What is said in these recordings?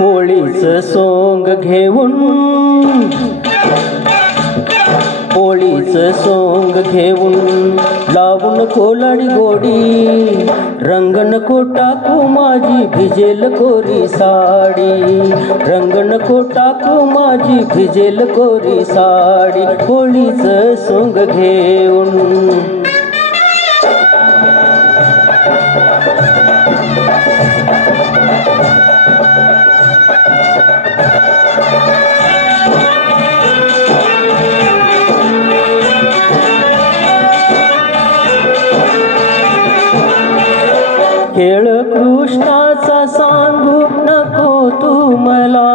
होळीचं सोंग घेऊन. होळीचं सोंग घेऊन लावून कोलाडी गोडी. रंग नको टाकू माझी भिजेल कोरी साडी. रंग नको टाकू माझी भिजेल कोरी साडी. होळीचं सोंग घेऊन. खेळ कृष्णाचा सांगू नको तू मला.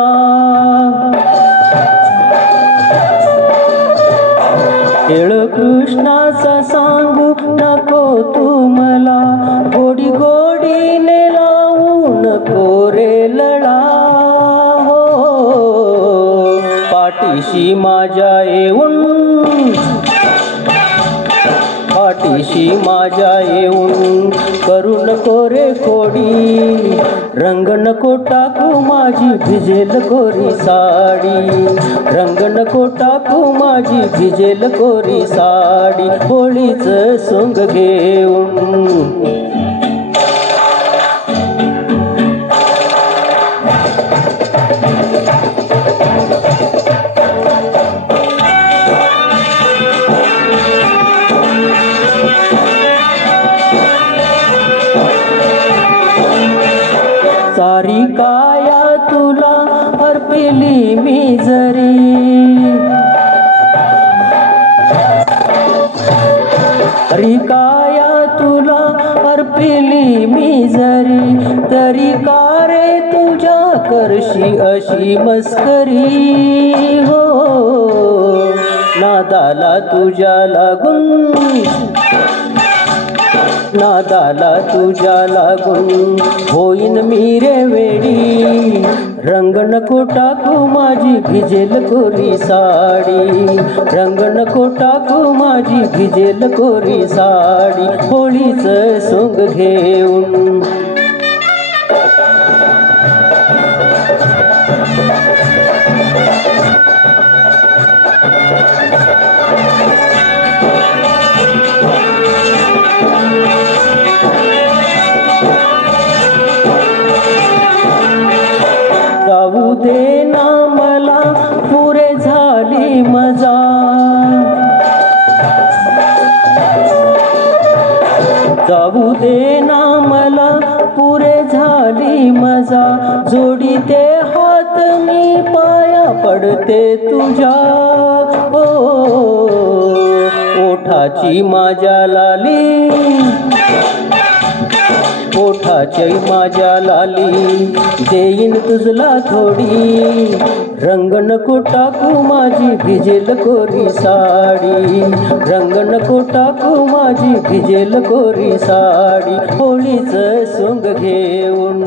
खेळ कृष्णाचा सांगू नको तू मला. गोडी गोडीने लावू नको रे लळा हो, हो, हो. पाठीशी माझ्या येऊन पाठीशी माझ्या येऊन करू नको रे कोडी रंग नको टाकू माझी भिजेल कोरी साडी. रंग नको टाकू माझी भिजेल कोरी साडी होळीचं सोंग घेऊन अर्पिली मी जरी. सारी तुला अर्पिली मी जरी. तरी का रे तुझ्या करशी अशी मस्करी? हो नादाला तुझ्या लागून. नादाला तुझ्या लागून होईन मी रे वेडी. रंग नको टाकू माझी भिजेल कोरी साडी. रंग नको टाकू माझी भिजेल कोरी साडी. होळीचं सोंग घेऊन झाली मजा जोडी ते हात मी पाया पडते तुझ्या. ओ ओठाची माझ्या लाली ओठाची माझ्या लाली देईन तुझला थोडी. रंग नको टाकू माझी भिजेल कोरी साडी. रंग नको टाकू माझी भिजेल कोरी साडी. होळीचं सोंग घेऊन